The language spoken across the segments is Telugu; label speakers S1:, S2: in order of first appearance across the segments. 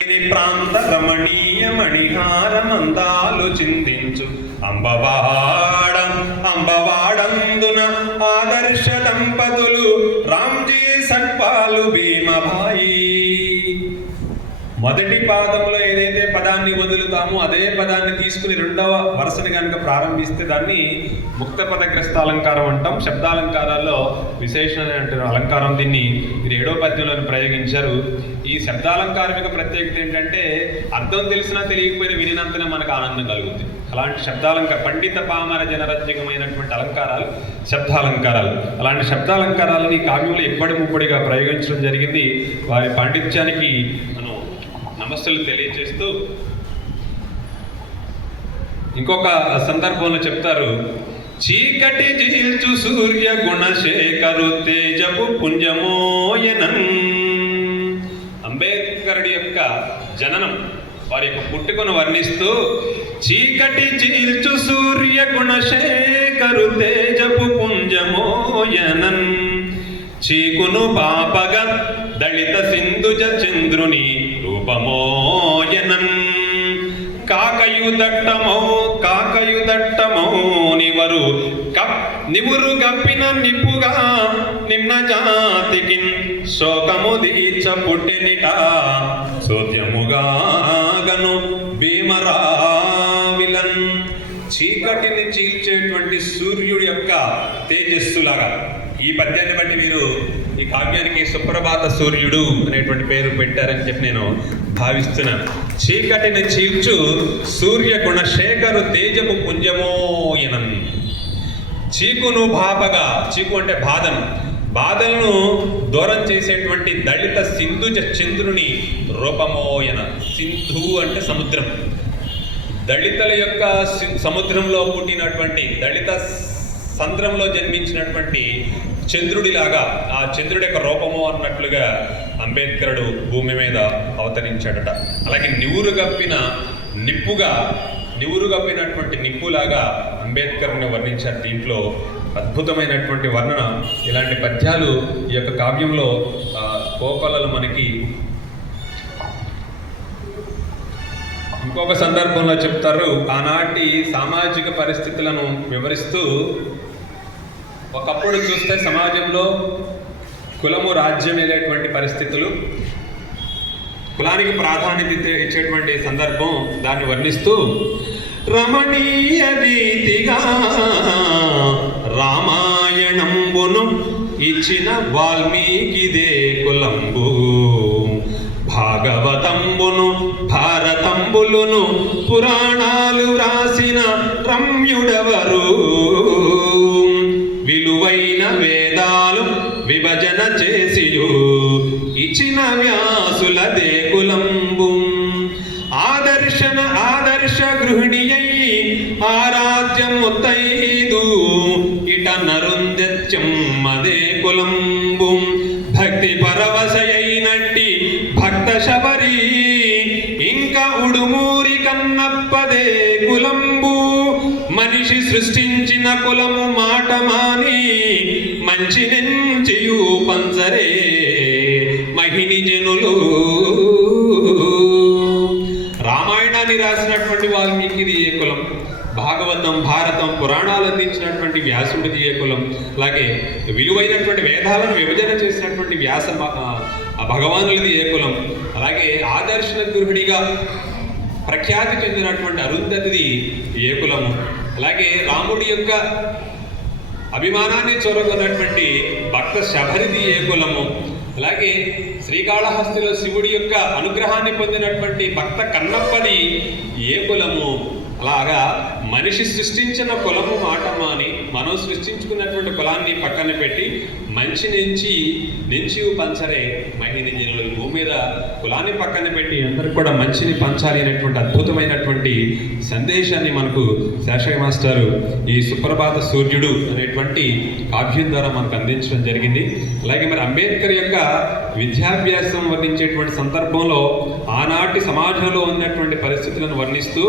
S1: ప్రాంత రమణీయ మణిహారమందాలు చిందించు అంబవాడం అంబవాడందున ఆదర్శ దంపతులు రామ్జీ సట్పాలు భీమభాయి మొదటి పాదంలో ఏదైతే పదాన్ని వదులుతామో అదే పదాన్ని తీసుకుని రెండవ వరుసని కనుక ప్రారంభిస్తే దాన్ని ముక్త పదగ్రస్త అలంకారం అంటాం. శబ్దాలంకారాల్లో విశేషమైన అంటారు అలంకారం దీన్ని ఇది ఏడో పద్యంలో ప్రయోగించారు. ఈ శబ్దాలంకారం యొక్క ప్రత్యేకత ఏంటంటే అర్థం తెలిసినా తెలియకపోయినా వినినంతనే మనకు ఆనందం కలుగుతుంది అలాంటి శబ్దాలంకార పండిత పామర జనరజ్యకమైనటువంటి అలంకారాలు శబ్దాలంకారాలు. అలాంటి శబ్దాలంకారాలని కావ్యంలో ఇప్పటి ముప్పటిగా ప్రయోగించడం జరిగింది. వారి పాండిత్యానికి నమస్సులు తెలియజేస్తూ ఇంకొక సందర్భంలో చెప్తారు చీకటి జీల్చు సూర్య గుణశేఖరు తేజపు పుంజమోయనం. అంబేద్కరుడి యొక్క జననం వారి యొక్క పుట్టుకను వర్ణిస్తూ చీకటి చీల్చు సూర్య గుణశేఖరు తేజపు పుంజమోయనన్ చీకును పాపగ దళిత సింధుజ చంద్రుని రూపమోయనం. కాకయుదట్టమౌ కాకయుదట్టమౌనివరు నివరు. కప్ నివురు గప్పిన నిప్పుగా నిమ్న జాతికి శోకము దీచ పుట్టినిట. సోద్యముగాగను భీమరావిలన్. చీకటిని చీల్చేటువంటి సూర్యుడి యొక్క తేజస్సులాగా ఈ పద్యాన్ని బట్టి మీరు ఈ కావ్యానికి సుప్రభాత సూర్యుడు అనేటువంటి పేరు పెట్టారని చెప్పి నేను భావిస్తున్నాను చీకటిని చీల్చు సూర్య గుణశేఖరు తేజము పుంజమోయనం చీకును భాపగా చీకు అంటే బాధను. బాధలను దూరం చేసేటువంటి దళిత సింధుజ చంద్రుని రూపమోయన సింధు అంటే సముద్రం. దళితుల యొక్క సముద్రంలో పుట్టినటువంటి దళిత సంద్రంలో జన్మించినటువంటి చంద్రుడిలాగా ఆ చంద్రుడి యొక్క రూపము అన్నట్లుగా అంబేద్కరుడు భూమి మీద అవతరించాడట. అలాగే నివురు గప్పిన నిప్పుగా నివురు గప్పినటువంటి నిప్పులాగా అంబేద్కర్ని వర్ణించారు. దీంట్లో అద్భుతమైనటువంటి వర్ణన. ఇలాంటి పద్యాలు ఈ యొక్క కావ్యంలో ఆ, కోకొల్లలు మనకి ఇంకొక సందర్భంలో చెప్తారు. ఆనాటి సామాజిక పరిస్థితులను వివరిస్తూ ఒకప్పుడు చూస్తే సమాజంలో కులము రాజ్యం అనేటువంటి పరిస్థితులు కులానికి ప్రాధాన్యత ఇచ్చేటువంటి సందర్భం దాన్ని వర్ణిస్తూ రమణీయ రీతిగా రామాయణంబును ఇచ్చిన వాల్మీకిదే కులంబు. భాగవతంబును భారతంబులును పురాణాలు వ్రాసిన రమ్యుడవరు? విలువైన వేదాలు విభజన చేసియు. ఇచ్చిన వ్యాసుల దేకులంబు. ఆదర్శన ఆదర్శ గృహిణి అయి ఆరాధ్య ముత్తైదు ఇట నరుందత్యం మదే కులంబు భక్తి పరవశయైనట్టి భక్త శబరి. ఇంకా ఉడుమూరి కన్నప్పదే మనిషి సృష్టించిన కులము మాట మాని మంచి నెంచియు పంచరే మహిని జనులు. రామాయణాన్ని రాసినటువంటి వాల్మీకిది ఏ కులం? భాగవతం భారతం పురాణాలు అందించినటువంటి వ్యాసుడిది ఏ కులం? అలాగే విలువైనటువంటి వేదాలను విభజన చేసినటువంటి వ్యాస భగవానులది ఏ కులం? అలాగే ఆదర్శ గృహిణిగా ప్రఖ్యాతి చెందినటువంటి అరుంధతిది ఏ కులము? అలాగే రాముడి యొక్క అభిమానాన్ని చూరగొన్నటువంటి భక్త శబరిది ఏ కులము అలాగే శ్రీకాళహస్తిలో శివుడి యొక్క అనుగ్రహాన్ని పొందినటువంటి భక్త కన్నప్పది ఏ కులము అలాగా మనిషి సృష్టించిన కులము మాట మాని మనం సృష్టించుకున్నటువంటి కులాన్ని పక్కన పెట్టి మంచి నుంచి నుంచి పంచరే మహిళ భూమి మీద కులాన్ని పక్కన పెట్టి అందరూ కూడా మంచిని పంచాలి అనేటువంటి అద్భుతమైనటువంటి సందేశాన్ని మనకు శేషయ్య మాస్టారు ఈ సుప్రభాత సూర్యుడు అనేటువంటి కావ్యం ద్వారా మనకు అందించడం జరిగింది. అలాగే మరి అంబేద్కర్ యొక్క విద్యాభ్యాసం వర్ణించేటువంటి సందర్భంలో ఆనాటి సమాజంలో ఉన్నటువంటి పరిస్థితులను వర్ణిస్తూ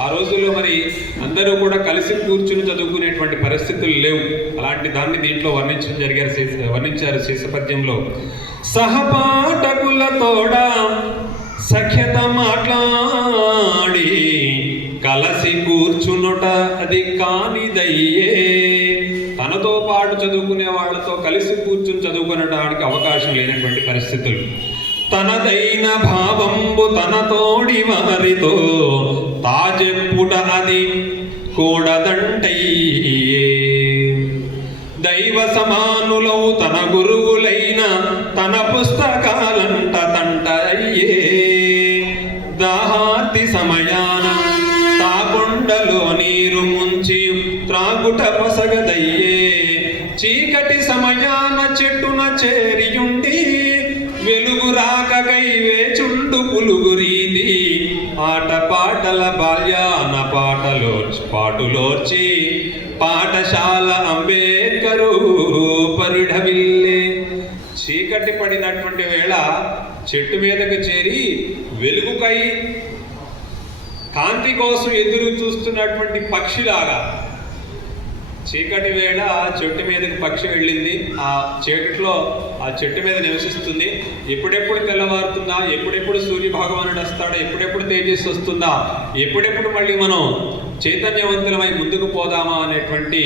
S1: ఆ రోజుల్లో మరి అందరూ కూడా కలిసి కూర్చుని చదువుకునేటువంటి పరిస్థితులు లేవు. అలాంటి దాన్ని దీంట్లో వర్ణించడం జరిగారు శేష- వర్ణించారు శేషపద్యంలో సహపాఠకులతోడా సఖ్యత మాట్లాడి కలసి కూర్చునుట అది కానిదయ్యే. తనతో పాటు చదువుకునే వాళ్ళతో కలిసి కూర్చుని చదువుకునడానికి అవకాశం లేనటువంటి పరిస్థితులు. తనదైన భావంబు తనతోడి వారితో తాజెప్పుట అది కూడదంటయ్యే. దైవ సమానులవు తన గురువులైన తన పుస్తకాలంట తంట అయ్యే దాహార్తి సమయాన తాగుండలో నీరు ముంచి త్రాగుట పసగదయ్యే. చీకటి సమయాన చెట్టున చేరియుండి వెలుగు రాకకై వేచుండు పులుగు రీతి. ఆట పాటల బాల్యాన పాటలో పాటులోర్చి పాఠశాల అంబేద్కరు పరిఢవిల్లే. చీకటి పడినటువంటి వేళ చెట్టు మీదకు చేరి వెలుగుకై కాంతి కోసం ఎదురు చూస్తున్నటువంటి పక్షిలాగా చీకటి వేళ చెట్టు మీదకి పక్షి వెళ్ళింది. ఆ చీకటిలో ఆ చెట్టు మీద నివసిస్తుంది. ఎప్పుడెప్పుడు తెల్లవారుతుందా? ఎప్పుడెప్పుడు సూర్య భగవానుడు వస్తాడా? ఎప్పుడెప్పుడు తేజస్సు వస్తుందా? ఎప్పుడెప్పుడు మళ్ళీ మనం చైతన్యవంతులమై ముందుకు పోదామా అనేటువంటి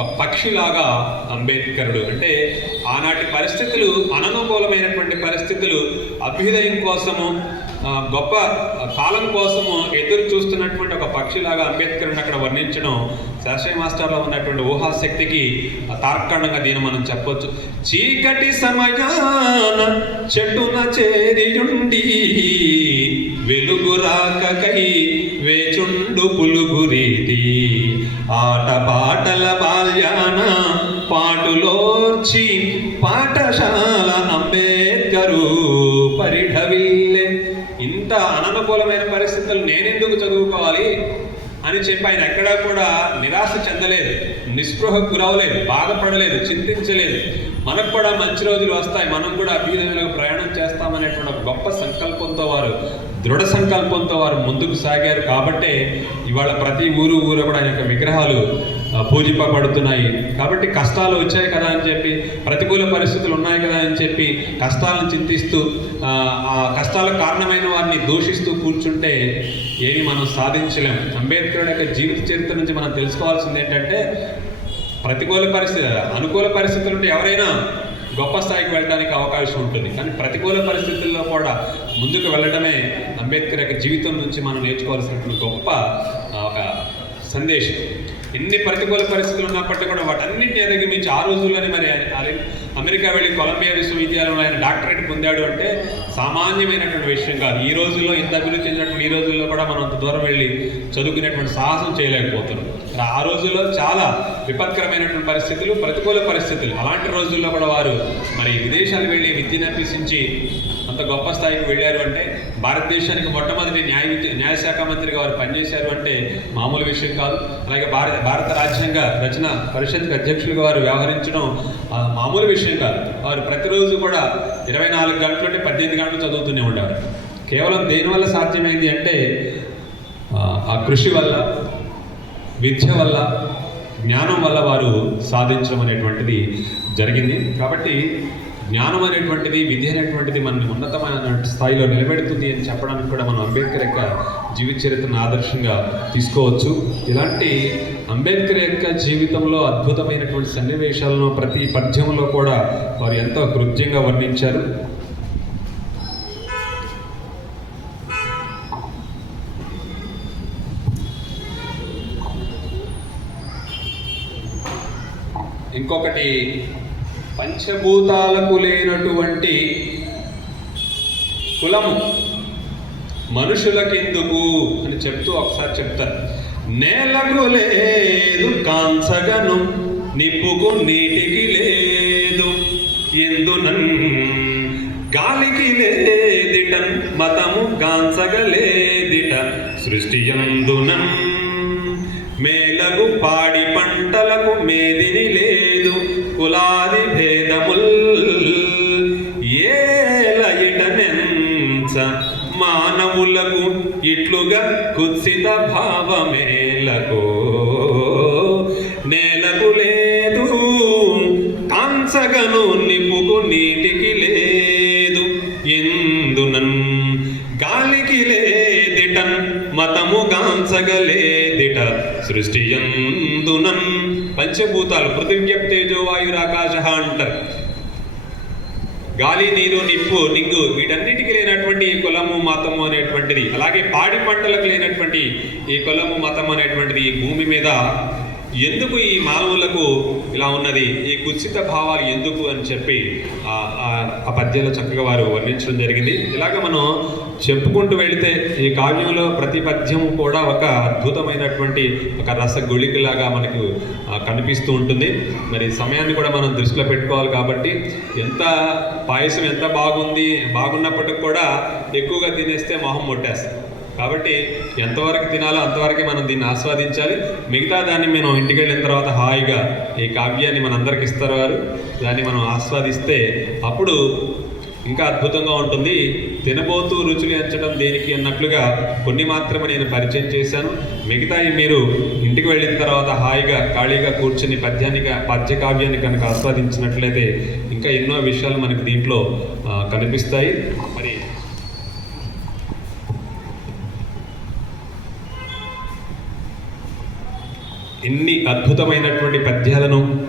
S1: ఒక పక్షిలాగా అంబేద్కరుడు అంటే ఆనాటి పరిస్థితులు అననుకూలమైనటువంటి పరిస్థితులు అభ్యుదయం కోసము గొప్ప కాలం కోసము ఎదురు చూస్తున్నటువంటి ఒక పక్షిలాగా అంబేద్కర్ని అక్కడ వర్ణించడం శాస్త్రీయ మాస్టర్లో ఉన్నటువంటి ఊహాశక్తికి తార్కాణంగా దీన్ని మనం చెప్పొచ్చు. చీకటి సమయాన చెట్టున చేరియుండి వెలుగు రాకకై వేచుండు పులుగురీతి ఆట పాటల బాల్యాన పాటులోర్చి పాఠశాల అని చెప్పి ఆయన ఎక్కడా కూడా నిరాశ చెందలేదు నిస్పృహకు గురవలేదు బాధపడలేదు చింతించలేదు. మనకు కూడా మంచి రోజులు వస్తాయి మనం కూడా అభ్యుదయంలో ప్రయాణం చేస్తామనేటువంటి గొప్ప సంకల్పంతో వారు దృఢ సంకల్పంతో వారు ముందుకు సాగారు. కాబట్టే ఇవాళ ప్రతి ఊరు ఊరు కూడా ఆయన యొక్క విగ్రహాలు పూజింపబడుతున్నాయి. కాబట్టి కష్టాలు వచ్చాయి కదా అని చెప్పి ప్రతికూల పరిస్థితులు ఉన్నాయి కదా అని చెప్పి కష్టాలను చింతిస్తూ ఆ, కష్టాలకు కారణమైన వారిని దూషిస్తూ కూర్చుంటే ఏమి మనం సాధించలేం. అంబేద్కర్ యొక్క జీవిత చరిత్ర నుంచి మనం తెలుసుకోవాల్సింది ఏంటంటే ప్రతికూల పరిస్థితి అనుకూల పరిస్థితులు ఉంటే ఎవరైనా గొప్ప స్థాయికి వెళ్ళడానికి అవకాశం ఉంటుంది. కానీ ప్రతికూల పరిస్థితుల్లో కూడా ముందుకు వెళ్ళడమే అంబేద్కర్ యొక్క జీవితం నుంచి మనం నేర్చుకోవాల్సినటువంటి గొప్ప ఒక సందేశం. ఎన్ని ప్రతికూల పరిస్థితులు ఉన్నప్పటికీ కూడా వాటన్నింటిని అధిగమించి ఆ రోజుల్లోనే మరి ఆయన- అమెరికా వెళ్ళి కొలంబియా విశ్వవిద్యాలయంలో ఆయన డాక్టరేట్ పొందాడు అంటే సామాన్యమైనటువంటి విషయం కాదు. ఈ రోజుల్లో ఇంత అభివృద్ధి చెందినటువంటి ఈ రోజుల్లో కూడా మనం అంత దూరం వెళ్ళి చదువుకునేటువంటి సాహసం చేయలేకపోతున్నాం. ఆ రోజుల్లో చాలా విపత్కరమైనటువంటి పరిస్థితులు ప్రతికూల పరిస్థితులు. అలాంటి రోజుల్లో కూడా వారు మరి విదేశాలు వెళ్ళి విద్యను అభ్యసించి గొప్ప స్థాయికి వెళ్ళారు అంటే భారతదేశానికి మొట్టమొదటి న్యాయ న్యాయశాఖ మంత్రిగా వారు పనిచేశారు అంటే మామూలు విషయం కాదు. అలాగే భారత భారత రాజ్యాంగ రచన పరిషత్కి అధ్యక్షులుగా వారు వ్యవహరించడం మామూలు విషయం కాదు. వారు ప్రతిరోజు కూడా ఇరవై నాలుగు గంటలు అంటే పద్దెనిమిది గంటలు చదువుతూనే ఉండేవారు. కేవలం దేనివల్ల సాధ్యమైంది అంటే ఆ కృషి వల్ల విద్య వల్ల జ్ఞానం వల్ల వారు సాధించడం అనేటువంటిది జరిగింది. కాబట్టి జ్ఞానం అనేటువంటిది విద్య అనేటువంటిది మనల్ని ఉన్నతమైన స్థాయిలో నిలబెడుతుంది అని చెప్పడానికి కూడా మనం అంబేద్కర్ యొక్క జీవిత చరిత్రను ఆదర్శంగా తీసుకోవచ్చు. ఇలాంటి అంబేద్కర్ యొక్క జీవితంలో అద్భుతమైనటువంటి సన్నివేశాలను ప్రతి పద్యంలో కూడా వారు ఎంతో కృత్యంగా వర్ణించారు. ఇంకొకటి పంచభూతాలకు లేనటువంటి కులము మనుషులకెందుకు అని చెప్తూ ఒకసారి చెప్తారు. నేలకు లేదు కాంచగను నిప్పుకు నీటికి లేదు. ఎందునన్ గాలికి లేదిటన్ మతము గాంచగలేదిట. సృష్టి ఎందునన్ మేలకు పాడి పంటలకు మేదిని లేదు. కులాది నిపుకు నీటికి లేదు. ఎందునన్? గాలికి లేదిటన్ మతము గాంచగలేదిట. సృష్టి ఎందునన్ పంచభూతాలు పృథివ్యం తేజో వాయురాకాశ అంటారు. గాలి నీరు నిప్పు నిగ్గు వీటన్నిటికీ లేనటువంటి ఈ కులము మతము అనేటువంటిది. అలాగే పాడి పంటలకు లేనటువంటి ఈ కులము మతం అనేటువంటిది ఈ భూమి మీద ఎందుకు ఈ మానవులకు ఇలా ఉన్నది? ఈ కుత్సిత భావాలు ఎందుకు అని చెప్పి ఆ పద్యంలో చక్కగా వారు వర్ణించడం జరిగింది. ఇలాగ మనం చెప్పుకుంటూ వెళితే ఈ కావ్యంలో ప్రతి పద్యము కూడా ఒక అద్భుతమైనటువంటి ఒక రసగుళికలాగా మనకు కనిపిస్తూ ఉంటుంది. మరి సమయాన్ని కూడా మనం దృష్టిలో పెట్టుకోవాలి కాబట్టి ఎంత పాయసం ఎంత బాగుంది బాగున్నప్పటికి కూడా ఎక్కువగా తినేస్తే మొహం మొట్టేస్తుంది. కాబట్టి ఎంతవరకు తినాలో అంతవరకే మనం దీన్ని ఆస్వాదించాలి. మిగతా దాన్ని మనం ఇంటికి వెళ్ళిన తర్వాత హాయిగా ఈ కావ్యాన్ని మనందరికి ఇస్తారు. వారు దాన్ని మనం ఆస్వాదిస్తే అప్పుడు ఇంకా అద్భుతంగా ఉంటుంది. తినబోతూ రుచులు ఎంచడం దేనికి అన్నట్లుగా కొన్ని మాత్రమే నేను పరిచయం చేశాను. మిగతాయి మీరు ఇంటికి వెళ్ళిన తర్వాత హాయిగా ఖాళీగా కూర్చుని పద్యానికి పద్యకావ్యాన్ని పద్య కావ్యాన్ని కనుక ఆస్వాదించినట్లయితే ఇంకా ఎన్నో విషయాలు మనకు దీంట్లో కనిపిస్తాయి. ఇన్ని అద్భుతమైనటువంటి పద్యాలను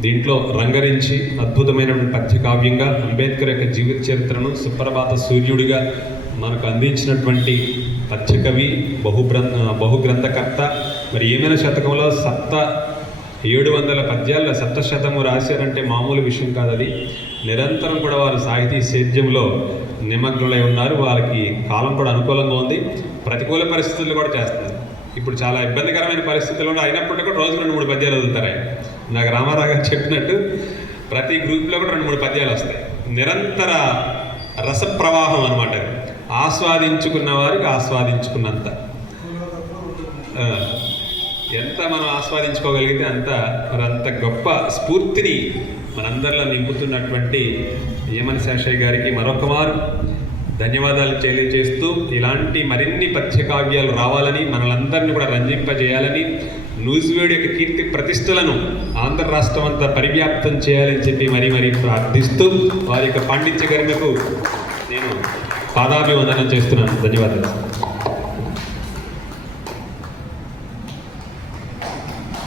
S1: దీంట్లో రంగరించి అద్భుతమైనటువంటి పద్య కావ్యంగా అంబేద్కర్ యొక్క జీవిత చరిత్రను సుప్రభాత సూర్యుడిగా మనకు అందించినటువంటి పద్యకవి బహుగ్ర బహుగ్రంథకర్త మరి ఏమైనా శతకంలో సప్త ఏడు వందల పద్యాల్లో సప్తశతము రాశారంటే మామూలు విషయం కాదు అది. నిరంతరం కూడా వారు సాహితీ సేద్యంలో నిమగ్నులై ఉన్నారు. వారికి కాలం కూడా అనుకూలంగా ఉంది. ప్రతికూల పరిస్థితులు కూడా చేస్తున్నారు. ఇప్పుడు చాలా ఇబ్బందికరమైన పరిస్థితుల్లో అయినప్పటికీ కూడా రోజు రెండు మూడు పద్యాలు వదులుతారు ఆయన నాకు రామారావు గారు చెప్పినట్టు ప్రతి గ్రూప్లో కూడా రెండు మూడు పద్యాలు వస్తాయి. నిరంతర రసప్రవాహం అనమాట ఆస్వాదించుకున్న వారికి ఆస్వాదించుకున్నంత. ఎంత మనం ఆస్వాదించుకోగలిగితే అంత మరి అంత గొప్ప స్ఫూర్తిని మనందరిలో నింపుతున్నటువంటి ఏమని శేషయ్య గారికి మరొకమారు ధన్యవాదాలు తెలియజేస్తూ ఇలాంటి మరిన్ని పథ్యకావ్యాలు రావాలని మనలందరినీ కూడా రంజింపజేయాలని న్యూజివేడ్ యొక్క కీర్తి ప్రతిష్టలను ఆంధ్ర రాష్ట్రం అంతా పరివ్యాప్తం చేయాలని చెప్పి మరీ మరీ ప్రార్థిస్తూ వారి యొక్క పాండిత్య గరిమకు నేను పాదాభివందనం చేస్తున్నాను. ధన్యవాదాలు.